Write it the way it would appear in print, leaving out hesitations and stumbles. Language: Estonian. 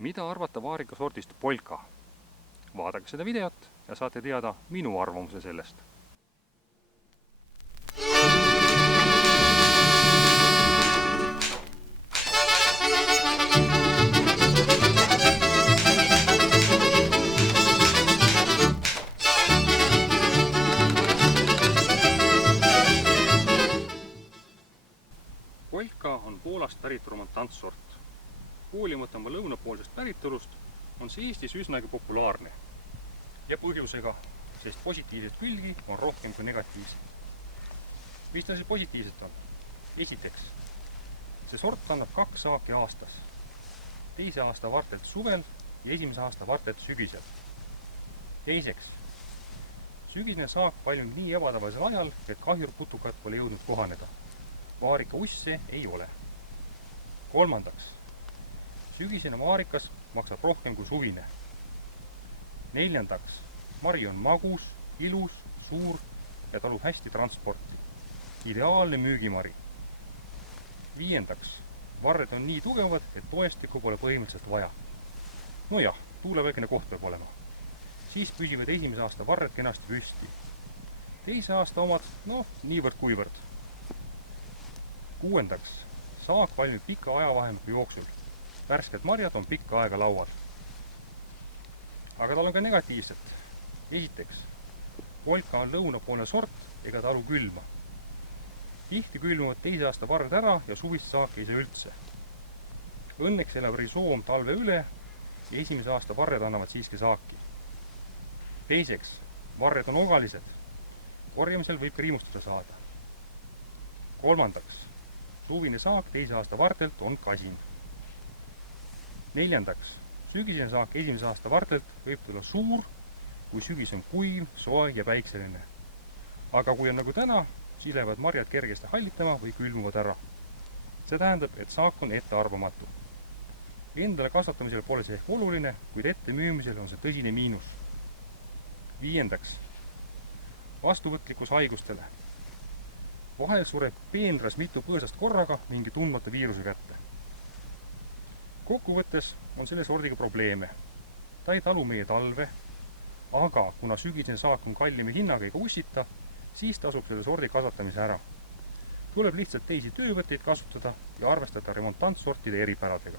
Mida arvata vaarika sordist Polka? Vaadake seda videot ja saate teada minu arvamuse sellest. Polka on Poolast pärit romantantsort. Hoolimata oma lõunapoolsest päritolust on see Eestis üsnagi populaarne. Ja põhjusega, sest positiivseid külgi on rohkem kui negatiivseid. Mis ta siis positiivset on? Esiteks, see sort annab 2 saaki aastas. Teise aasta vartelt suvel ja esimese aasta vartelt sügisel. Teiseks, sügisene saak paljub nii ebatavalisel ajal, et kahjurputukad pole jõudnud kohaneda. Vaarika usse ei ole. Kolmandaks, sügisene vaarikas maksab rohkem kui suvine. Neljandaks, mari on magus, ilus, suur ja talub hästi transporti. Ideaalne müügimari. Viiendaks, varred on nii tugevad, et toestikku pole põhimõtteliselt vaja. Nojah, tuuleväikene koht peab olema. Siis püsivad esimese aasta varred kenasti püsti. Teise aasta omad, niivõrd-kuivõrd. Kuuendaks, saak valmib pika ajavahemiku jooksul. Värsked marjad on pikka aega laual. Aga tal on ka negatiivset. Esiteks, Polka on lõunapoolne sort ega talu külma. Tihti külmuvad teise aasta varred ära ja suvist saaki ei saa üldse. Õnneks elab risoom talve üle ja esimese aasta varred annavad siiski saaki. Teiseks, varred on ogalised. Korjamisel võib ka riimustada saada. Kolmandaks, suvine saak teise aasta vartelt on kasin. Neljandaks, sügisene saak esimese aasta vartelt võib tulla suur, kui sügis on kuiv, soe ja päikseline. Aga kui on nagu täna, siis lähevad marjad kergesti hallitama või külmuvad ära. See tähendab, et saak on ettearvamatu. Endale kasvatamisel pole see ehk oluline, kuid ette müümisel on see tõsine miinus. Viiendaks, vastuvõtlikkus haigustele. Vahel sureb peenras mitu põõsast korraga mingi tundmata viiruse kätte. Kokkuvõttes on selle sordiga probleeme. Ta ei talu meie talve, aga kuna sügisene saak on kallima hinnaga ega ussita, siis tasub selle sordi kasvatamise ära. Tuleb lihtsalt teisi töövõtteid kasutada ja arvestada remontantsortide eripäradega.